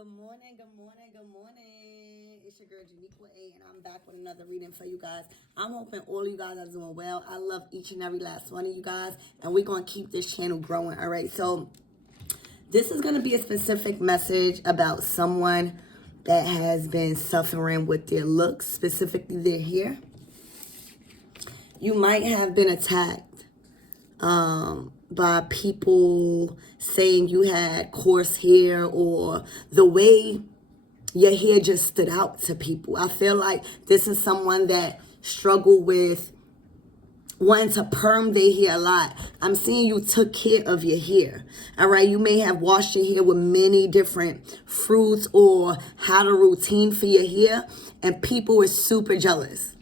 Good morning, good morning, good morning. It's your girl Janiqua A, and I'm back with another reading for you guys. I'm hoping all of you guys are doing well. I love each and every last one of you guys, and we're going to keep this channel growing, all right? So this is going to be a specific message about someone that has been suffering with their looks, specifically their hair. You might have been attacked by people saying you had coarse hair or the way your hair just stood out to people. I feel like this is someone that struggled with wanting to perm their hair a lot. I'm seeing you took care of your hair. All right, you may have washed your hair with many different fruits or had a routine for your hair, and people were super jealous,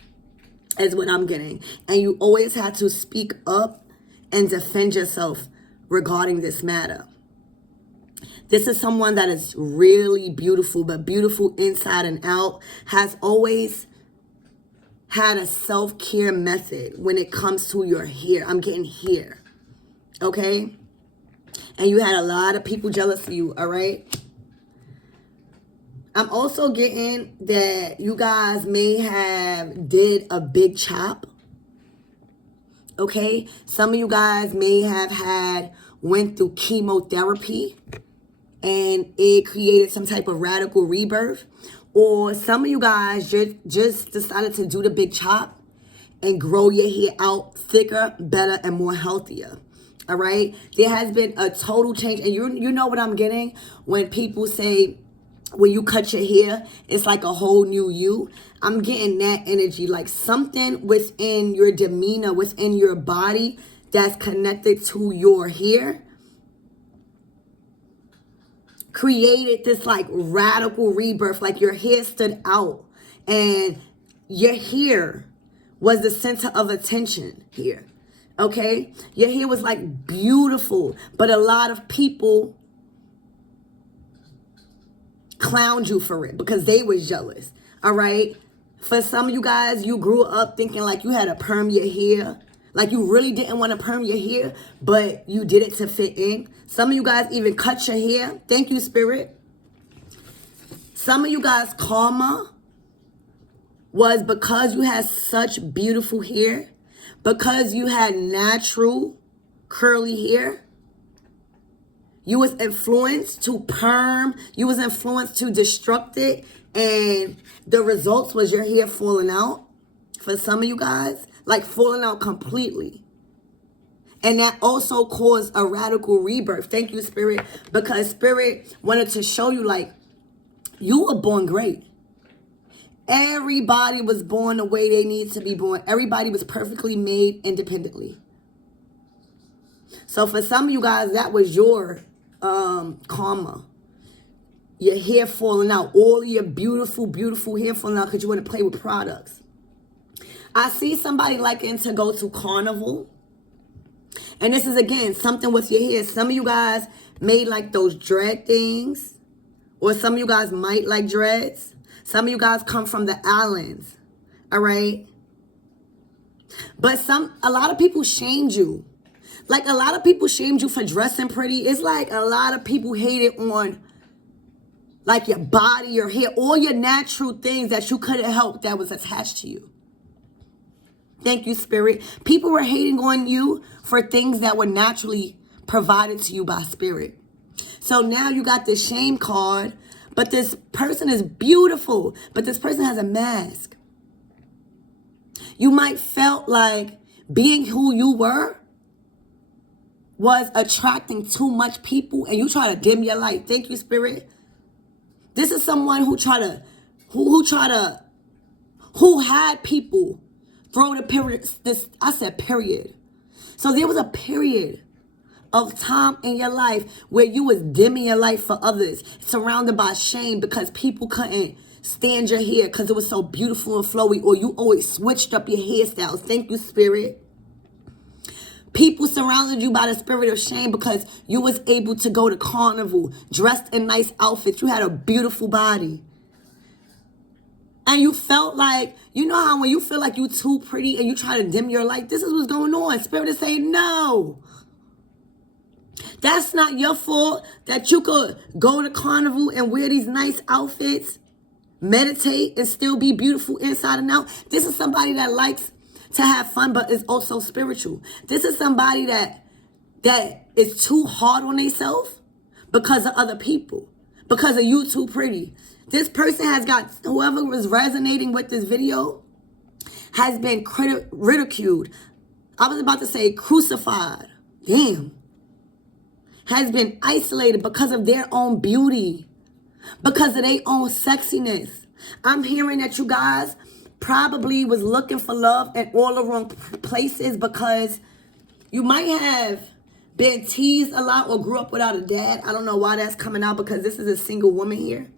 is what I'm getting. And you always had to speak up and defend yourself regarding this matter. This is someone that is really beautiful, but beautiful inside and out, has always had a self-care method when it comes to your hair. I'm getting hair, okay? And you had a lot of people jealous of you, all right? I'm also getting that you guys may have did a big chop. Okay, some of you guys may have went through chemotherapy and it created some type of radical rebirth. Or some of you guys just decided to do the big chop and grow your hair out thicker, better, and more healthier. All right, there has been a total change. And you know what I'm getting when people say, when you cut your hair, it's like a whole new you. I'm getting that energy, like something within your demeanor, within your body that's connected to your hair created this like radical rebirth. Like your hair stood out and your hair was the center of attention here. Okay, your hair was like beautiful, but a lot of people clowned you for it because they was jealous. All right, for some of you guys, you grew up thinking like you had to perm your hair, like you really didn't want to perm your hair, but you did it to fit in. Some of you guys even cut your hair. Thank you, Spirit. Some of you guys karma was because you had such beautiful hair, because you had natural curly hair. You was influenced to perm. You was influenced to destruct it. And the results was your hair falling out. For some of you guys, like falling out completely. And that also caused a radical rebirth. Thank you, Spirit. Because Spirit wanted to show you like, you were born great. Everybody was born the way they need to be born. Everybody was perfectly made independently. So for some of you guys, that was your karma. Your hair falling out, all your beautiful hair falling out because you want to play with products. I see somebody liking to go to carnival, and this is again something with your hair. Some of you guys may like those dread things, or some of you guys might like dreads. Some of you guys come from the islands, all right? But a lot of people shamed you. Like a lot of people shamed you for dressing pretty. It's like a lot of people hated on like your body, your hair, all your natural things that you couldn't help that was attached to you. Thank you, Spirit. People were hating on you for things that were naturally provided to you by Spirit. So now you got this shame card, but this person is beautiful, but this person has a mask. You might felt like being who you were was attracting too much people and you try to dim your light. Thank you, Spirit. This is someone who had people throw the period. I said period. So there was a period of time in your life where you was dimming your light for others, surrounded by shame because people couldn't stand your hair because it was so beautiful and flowy, or you always switched up your hairstyles. Thank you, Spirit. People surrounded you by the spirit of shame because you was able to go to carnival, dressed in nice outfits. You had a beautiful body. And you felt like, you know how when you feel like you too pretty and you try to dim your light, this is what's going on. Spirit is saying, no. That's not your fault that you could go to carnival and wear these nice outfits, meditate, and still be beautiful inside and out. This is somebody that likes to have fun but is also spiritual. This is somebody that is too hard on themselves because of other people, because of you too pretty. This person has got, whoever was resonating with this video has been ridiculed. I was about to say crucified. Damn. Has been isolated because of their own beauty, because of their own sexiness. I'm hearing that you guys probably was looking for love in all the wrong places because you might have been teased a lot or grew up without a dad. I don't know why that's coming out because this is a single woman here.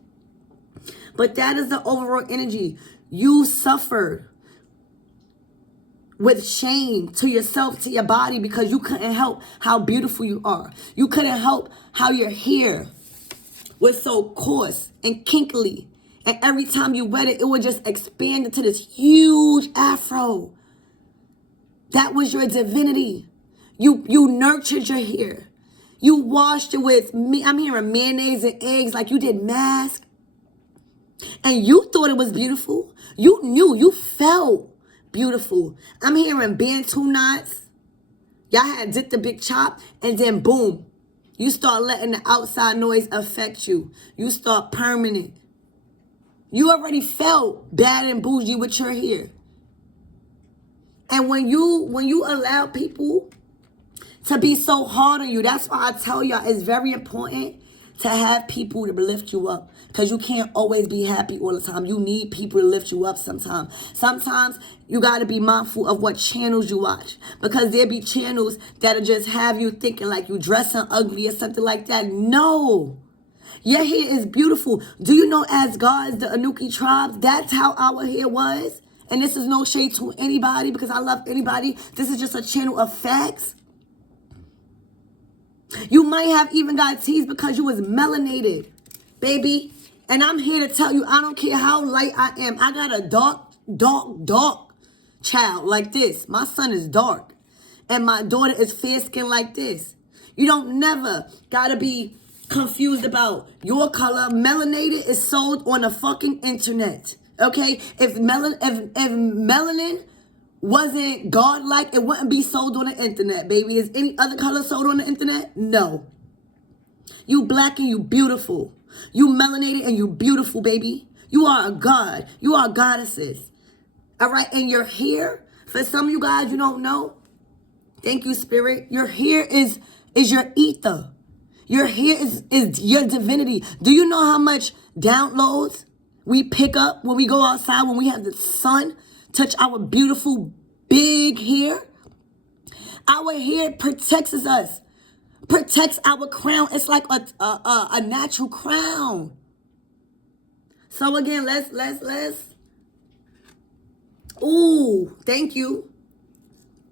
But that is the overall energy. You suffered with shame to yourself, to your body, because you couldn't help how beautiful you are. You couldn't help how your hair was so coarse and kinkly. And every time you wet it, it would just expand into this huge afro. That was your divinity. You nurtured your hair. You washed it with, I'm hearing mayonnaise and eggs like you did mask. And you thought it was beautiful. You knew, you felt beautiful. I'm hearing Bantu knots. Y'all had did the big chop and then boom. You start letting the outside noise affect you. You start permanent. You already felt bad and bougie with your hair. And when you allow people to be so hard on you, that's why I tell y'all it's very important to have people to lift you up. Because you can't always be happy all the time. You need people to lift you up sometimes. Sometimes you got to be mindful of what channels you watch. Because there be channels that'll just have you thinking like you dressing ugly or something like that. No. Your hair is beautiful. Do you know as gods, the Anuki tribes, that's how our hair was? And this is no shade to anybody because I love anybody. This is just a channel of facts. You might have even got teased because you was melanated, baby. And I'm here to tell you, I don't care how light I am. I got a dark child like this. My son is dark. And my daughter is fair skinned like this. You don't never gotta be confused about your color. Melanated is sold on the fucking internet. Okay? If melanin wasn't godlike, it wouldn't be sold on the internet, baby. Is any other color sold on the internet? No. You black and you beautiful. You melanated and you beautiful, baby. You are a god. You are goddesses. All right? And your hair, for some of you guys, you don't know. Thank you, Spirit. Your hair is your ether. Your hair is your divinity. Do you know how much downloads we pick up when we go outside, when we have the sun touch our beautiful big hair? Our hair protects us. Protects our crown. It's like a natural crown. So again, let's. Ooh, thank you.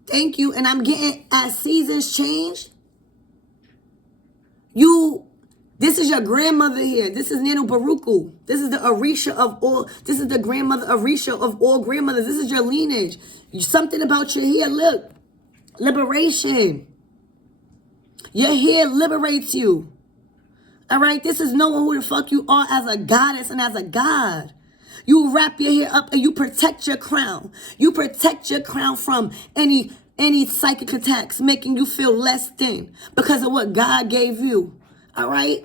Thank you. And I'm getting, as seasons change, this is your grandmother here. This is Nanu Baruku. This is the Orisha of all. This is the grandmother Orisha of all grandmothers. This is your lineage. Something about your hair. Look. Liberation. Your hair liberates you. All right? This is knowing who the fuck you are as a goddess and as a god. You wrap your hair up and you protect your crown. You protect your crown from any psychic attacks making you feel less than because of what God gave you. All right?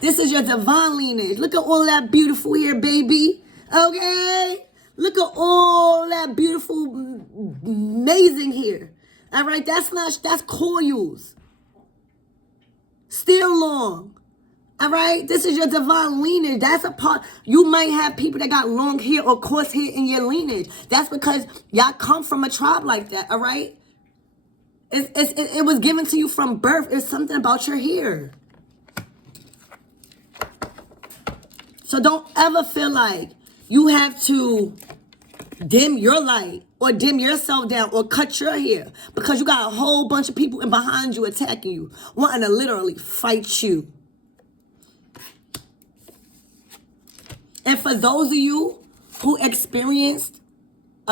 This is your divine lineage. Look at all that beautiful hair, baby. Okay? Look at all that beautiful, amazing hair. All right? That's coils. Still long. All right? This is your divine lineage. That's a part. You might have people that got long hair or coarse hair in your lineage. That's because y'all come from a tribe like that. All right? It was given to you from birth. It's something about your hair. So don't ever feel like you have to dim your light or dim yourself down or cut your hair because you got a whole bunch of people in behind you attacking you, wanting to literally fight you. And for those of you who experienced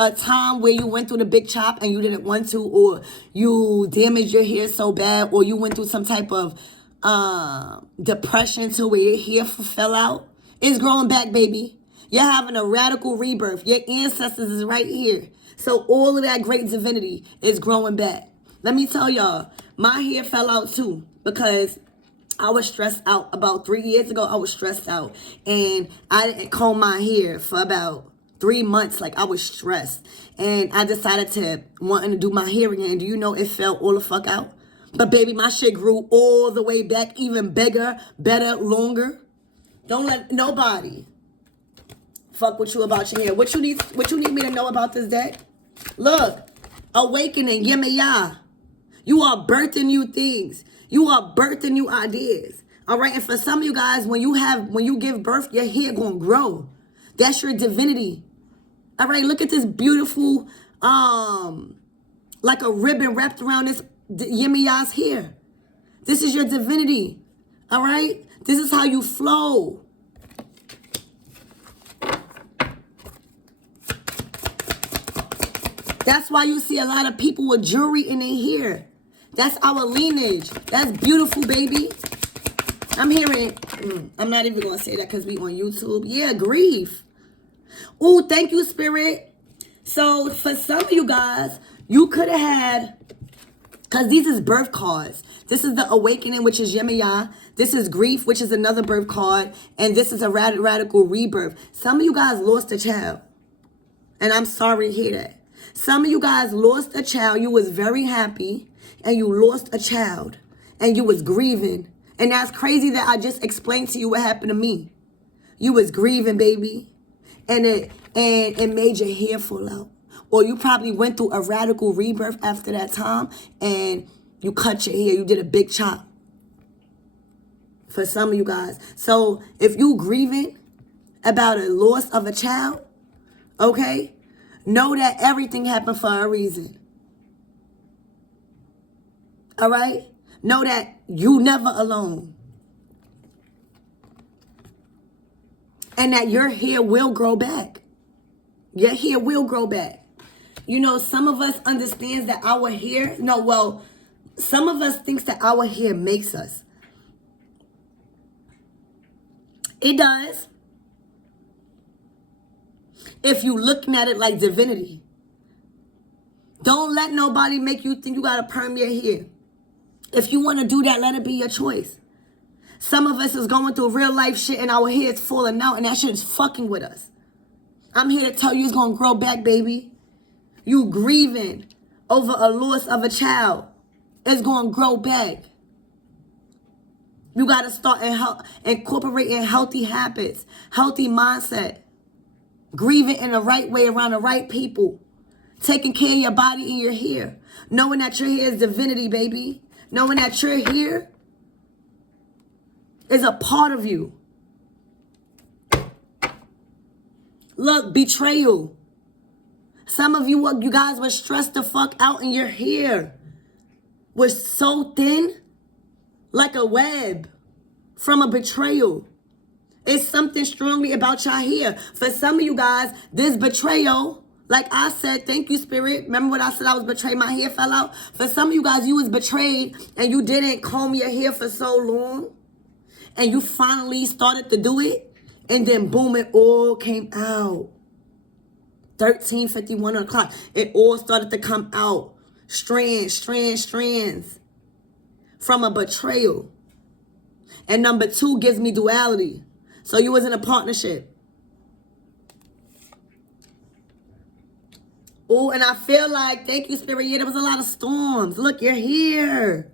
a time where you went through the big chop and you didn't want to, or you damaged your hair so bad, or you went through some type of depression to where your hair fell out, it's growing back, baby. You're having a radical rebirth. Your ancestors is right here. So all of that great divinity is growing back. Let me tell y'all, my hair fell out too because I was stressed out. About 3 years ago, I was stressed out. And I didn't comb my hair for about 3 months. Like, I was stressed. And I decided to wanting to do my hair again. Do you know it fell all the fuck out? But baby, my shit grew all the way back, even bigger, better, longer. Don't let nobody fuck with you about your hair. What you need me to know about this deck? Look, awakening, yemaya. You are birthing new things. You are birthing new ideas. All right, and for some of you guys, when you give birth, your hair gonna grow. That's your divinity. All right, look at this beautiful, like a ribbon wrapped around this yemiya's hair. This is your divinity. All right, this is how you flow. That's why you see a lot of people with jewelry in their hair. That's our lineage. That's beautiful, baby. I'm hearing, I'm not even going to say that because we on YouTube. Yeah, grief. Oh, thank you, Spirit. So for some of you guys, you could have had, because these is birth cards. This is the awakening, which is Yemaya. This is grief, which is another birth card. And this is a radical rebirth. Some of you guys lost a child. And I'm sorry to hear that. Some of you guys lost a child. You was very happy. And you lost a child. And you was grieving. And that's crazy that I just explained to you what happened to me. You was grieving, baby. And it made your hair fall out. Or you probably went through a radical rebirth after that time. And you cut your hair. You did a big chop. For some of you guys. So if you grieving about a loss of a child, okay, know that everything happened for a reason. All right? Know that you never alone. And that your hair will grow back. Your hair will grow back. You know, some of us understands that our hair, some of us thinks that our hair makes us. It does. If you looking at it like divinity. Don't let nobody make you think you gotta perm your hair. If you want to do that, let it be your choice. Some of us is going through real life shit and our hair is falling out and that shit is fucking with us. I'm here to tell you it's going to grow back, baby. You grieving over a loss of a child. It's going to grow back. You got to start incorporating healthy habits, healthy mindset. Grieving in the right way around the right people. Taking care of your body and your hair. Knowing that your hair is divinity, baby. Knowing that your hair is a part of you. Look, betrayal. Some of you guys were stressed the fuck out and your hair was so thin, like a web from a betrayal. It's something strongly about your hair. For some of you guys, this betrayal, like I said, thank you, Spirit. Remember what I said I was betrayed? My hair fell out. For some of you guys, you was betrayed and you didn't comb your hair for so long. And you finally started to do it. And then boom, it all came out. 13:51 on the clock. It all started to come out. Strands. From a betrayal. And number 2 gives me duality. So you was in a partnership. Oh, and I feel like, thank you, Spirit. Yeah, there was a lot of storms. Look, you're here.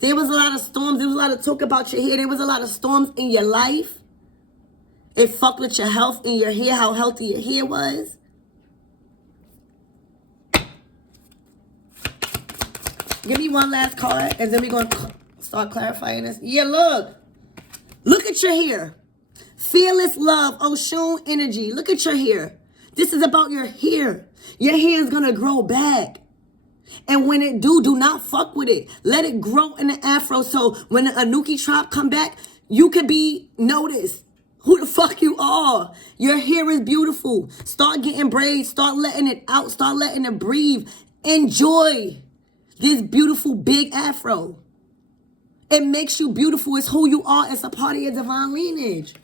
There was a lot of storms. There was a lot of talk about your hair. There was a lot of storms in your life. It fucked with your health in your hair, how healthy your hair was. Give me one last card, and then we're going to start clarifying this. Yeah, look. Look at your hair. Fearless love, Oshun energy. Look at your hair. This is about your hair. Your hair is going to grow back. And when it do not fuck with it. Let it grow in the afro so when the Anuki tribe come back, you could be noticed. who the fuck you are. Your hair is beautiful. Start getting braids. Start letting it out. Start letting it breathe. Enjoy this beautiful big afro. It makes you beautiful. It's who you are. It's a part of your divine lineage.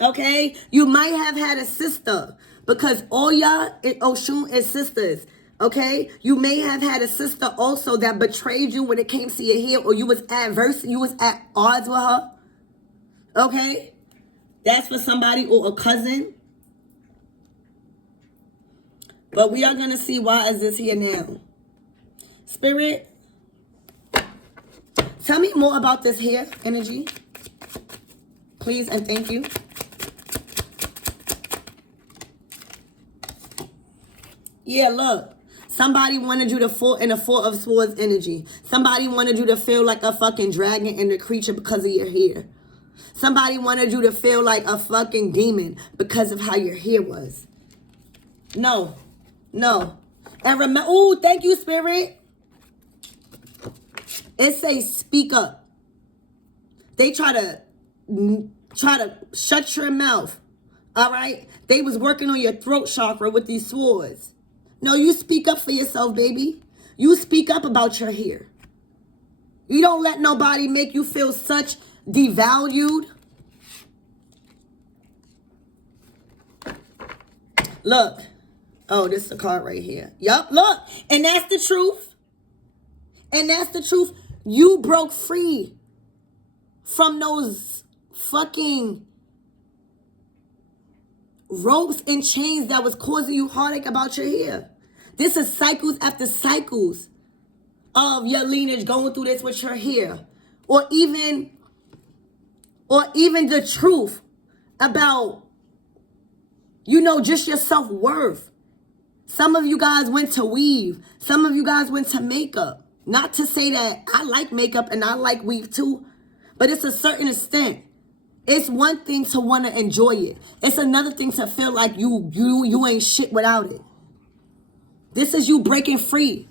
Okay? You might have had a sister because all y'all in Oshun is sisters. Okay? You may have had a sister also that betrayed you when it came to your hair, or you was adverse, you was at odds with her. Okay? That's for somebody, or a cousin. But we are going to see why is this here now. Spirit, tell me more about this hair energy. Please and thank you. Yeah, look. Somebody wanted you to fall in a Four of Swords energy. Somebody wanted you to feel like a fucking dragon and a creature because of your hair. Somebody wanted you to feel like a fucking demon because of how your hair was. No. No. And remember, oh, thank you, Spirit. It says speak up. They try to shut your mouth. All right? They was working on your throat chakra with these swords. No, you speak up for yourself, baby. You speak up about your hair. You don't let nobody make you feel such devalued. Look. Oh, this is a card right here. Yup, look. And that's the truth. And that's the truth. You broke free from those fucking ropes and chains that was causing you heartache about your hair. This is cycles after cycles of your lineage going through this with your hair. Or even the truth about, just your self-worth. Some of you guys went to weave. Some of you guys went to makeup. Not to say that I like makeup and I like weave too, but it's a certain extent. It's one thing to want to enjoy it. It's another thing to feel like you ain't shit without it. This is you breaking free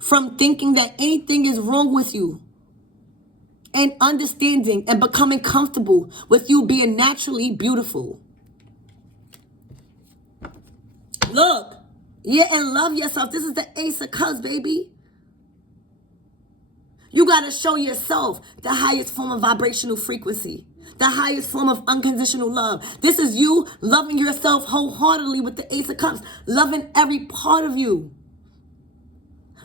from thinking that anything is wrong with you, and understanding and becoming comfortable with you being naturally beautiful. Look, yeah, and love yourself. This is the Ace of Cups, baby. You got to show yourself the highest form of vibrational frequency. The highest form of unconditional love. This is you loving yourself wholeheartedly with the Ace of Cups. Loving every part of you.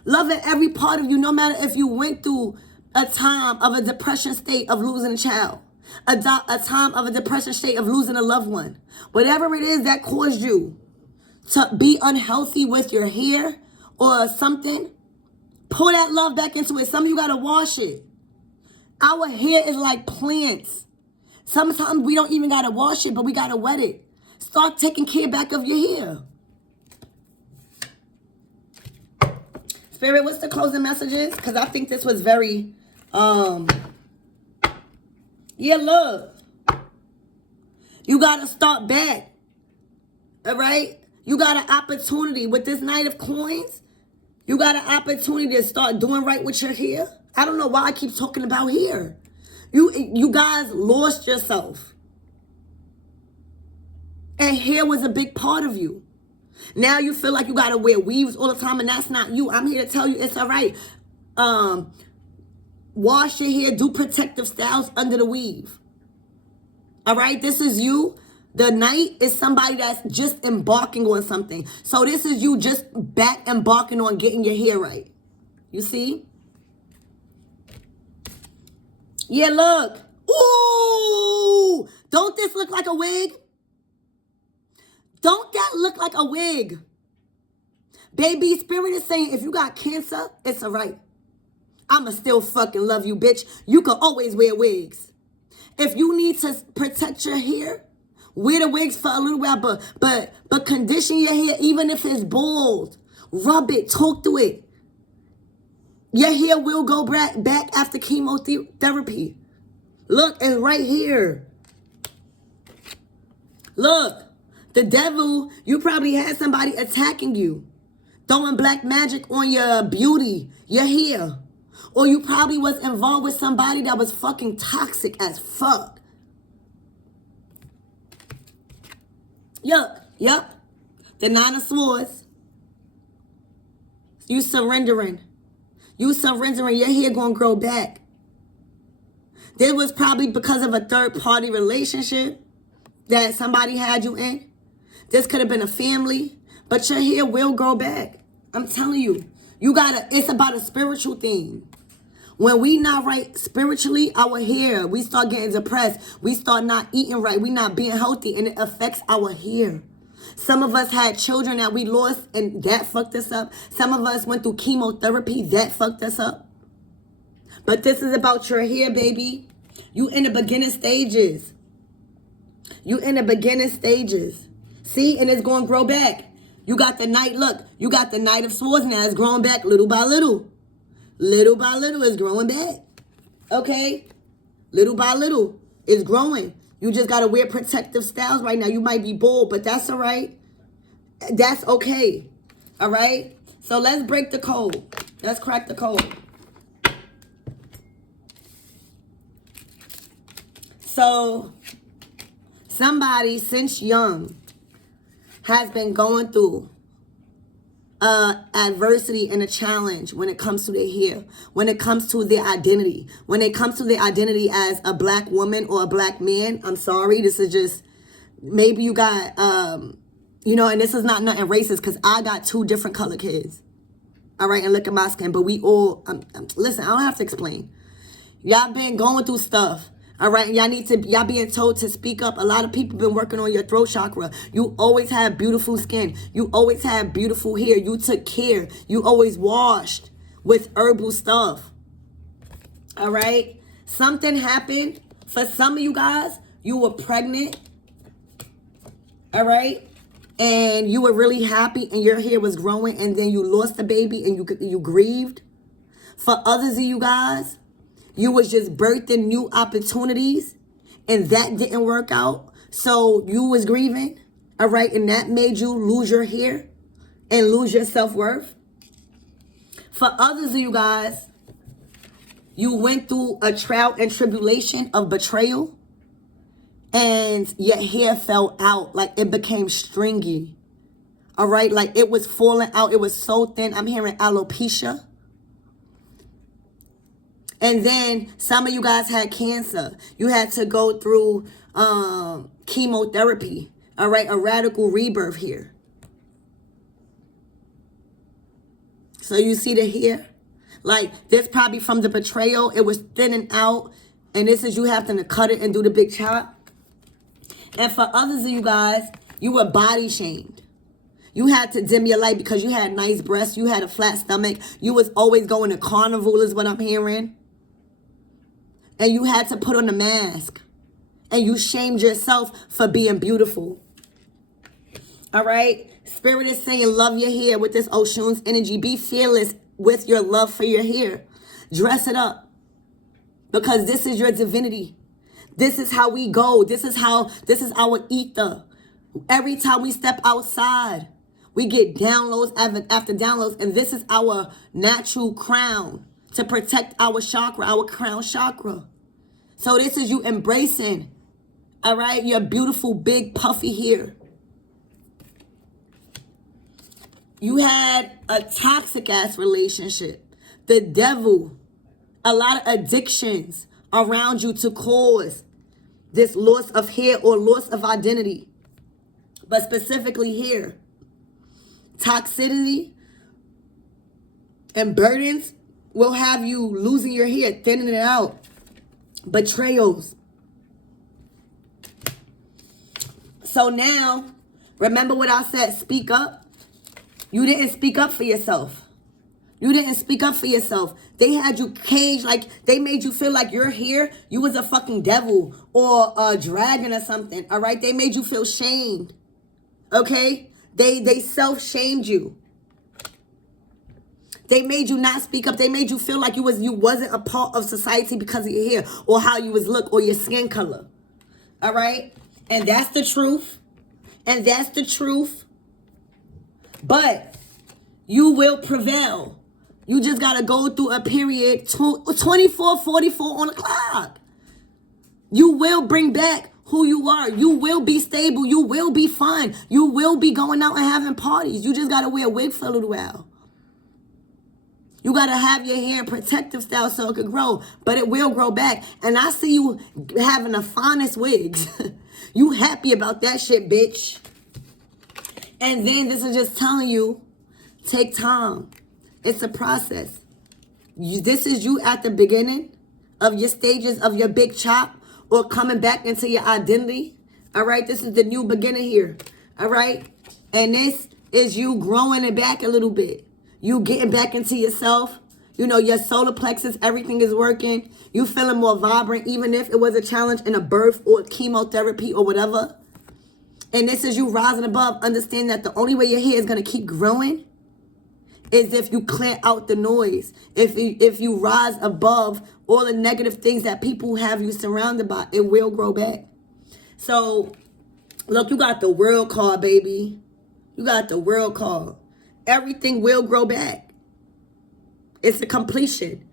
Loving every part of you, no matter if you went through a time of a depression state of losing a child. A time of a depression state of losing a loved one. Whatever it is that caused you to be unhealthy with your hair or something, pull that love back into it. Some of you got to wash it. Our hair is like plants. Sometimes we don't even got to wash it, but we got to wet it. Start taking care back of your hair. Spirit, what's the closing messages? Because I think this was very, yeah, look. You got to start back. All right? You got an opportunity with this Knight of Coins. You got an opportunity to start doing right with your hair. I don't know why I keep talking about hair. You guys lost yourself. And hair was a big part of you. Now you feel like you got to wear weaves all the time, and that's not you. I'm here to tell you it's all right. Wash your hair. Do protective styles under the weave. All right? This is you. The Knight is somebody that's just embarking on something. So this is you just back embarking on getting your hair right. You see? Yeah, look. Ooh! Don't this look like a wig? Don't that look like a wig? Baby, Spirit is saying if you got cancer, it's all right. I'ma still fucking love you, bitch. You can always wear wigs. If you need to protect your hair, wear the wigs for a little while, but condition your hair even if it's bald. Rub it, talk to it. Your hair will go back after chemotherapy. Look, it's right here. Look, the devil, you probably had somebody attacking you. Throwing black magic on your beauty, your hair. Or you probably was involved with somebody that was fucking toxic as fuck. Yup. The Nine of Swords. You surrendering. Your hair gonna grow back. This was probably because of a third-party relationship that somebody had you in. This could have been a family, but your hair will grow back. I'm telling you. It's about a spiritual thing. When we not right spiritually, our hair, we start getting depressed. We start not eating right. We not being healthy, and it affects our hair. Some of us had children that we lost, and that fucked us up. Some of us went through chemotherapy. That fucked us up. But this is about your hair, baby. You in the beginning stages. See, and it's going to grow back. You got the Knight, look. You got the Knight of Swords now. It's growing back little by little. Little by little, it's growing back. Okay? Little by little, it's growing. You just got to wear protective styles right now. You might be bald, but that's all right. That's okay. All right? So let's break the code. Let's crack the code. So somebody since young has been going through adversity and a challenge when it comes to their hair, when it comes to their identity, when it comes to their identity as a black woman or a black man. I'm sorry, this is just, maybe you got, and this is not nothing racist because I got 2 different color kids. All right, and look at my skin, but we all, listen, I don't have to explain. Y'all been going through stuff. All right, y'all being told to speak up. A lot of people been working on your throat chakra. You always had beautiful skin. You always had beautiful hair. You took care. You always washed with herbal stuff. All right, something happened for some of you guys. You were pregnant. All right, and you were really happy, and your hair was growing, and then you lost the baby, and you grieved. For others of you guys, you was just birthing new opportunities, and that didn't work out. So you was grieving, all right? And that made you lose your hair and lose your self-worth. For others of you guys, you went through a trial and tribulation of betrayal, and your hair fell out. Like it became stringy, all right? Like it was falling out. It was so thin. I'm hearing alopecia. And then some of you guys had cancer. You had to go through chemotherapy. All right, a radical rebirth here. So you see the hair? Like this probably from the betrayal. It was thinning out. And this is you having to cut it and do the big chop. And for others of you guys, you were body shamed. You had to dim your light because you had nice breasts. You had a flat stomach. You was always going to carnival is what I'm hearing. And you had to put on a mask. And you shamed yourself for being beautiful. All right? Spirit is saying love your hair with this Oshun's energy. Be fearless with your love for your hair. Dress it up. Because this is your divinity. This is how we go. This is our ether. Every time we step outside, we get downloads after downloads. And this is our natural crown to protect our chakra, our crown chakra. So this is you embracing, all right, your beautiful, big, puffy hair. You had a toxic-ass relationship. The devil, a lot of addictions around you to cause this loss of hair or loss of identity. But specifically here, toxicity and burdens will have you losing your hair, thinning it out. Betrayals. So now, remember what I said, speak up? You didn't speak up for yourself. You didn't speak up for yourself. They had you caged, like they made you feel like your hair, you was a fucking devil or a dragon or something, all right? They made you feel shamed, okay? They self-shamed you. They made you not speak up. They made you feel like you wasn't a part of society because of your hair or how you was look or your skin color. All right? And that's the truth. And that's the truth. But you will prevail. You just got to go through a period 24, 44 on the clock. You will bring back who you are. You will be stable. You will be fun. You will be going out and having parties. You just got to wear a wig for a little while. You got to have your hair in protective style so it can grow, but it will grow back. And I see you having the finest wigs. You happy about that shit, bitch. And then this is just telling you, take time. It's a process. This is you at the beginning of your stages of your big chop or coming back into your identity. All right, this is the new beginning here. All right, and this is you growing it back a little bit. You getting back into yourself. You know, your solar plexus, everything is working. You feeling more vibrant, even if it was a challenge in a birth or chemotherapy or whatever. And this is you rising above, understanding that the only way your hair is going to keep growing is if you clear out the noise. If you rise above all the negative things that people have you surrounded by, it will grow back. So, look, you got the world card, baby. You got the world card. Everything will grow back. It's a completion.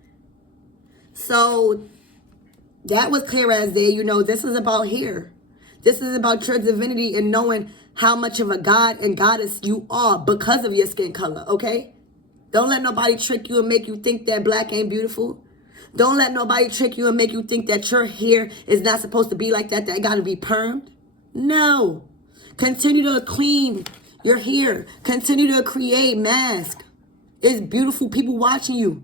So, that was clear as day. You know, this is about here. This is about your divinity and knowing how much of a god and goddess you are because of your skin color, okay? Don't let nobody trick you and make you think that black ain't beautiful. Don't let nobody trick you and make you think that your hair is not supposed to be like that it got to be permed. No. Continue to clean your hair. Continue to create mask. It's beautiful people watching you.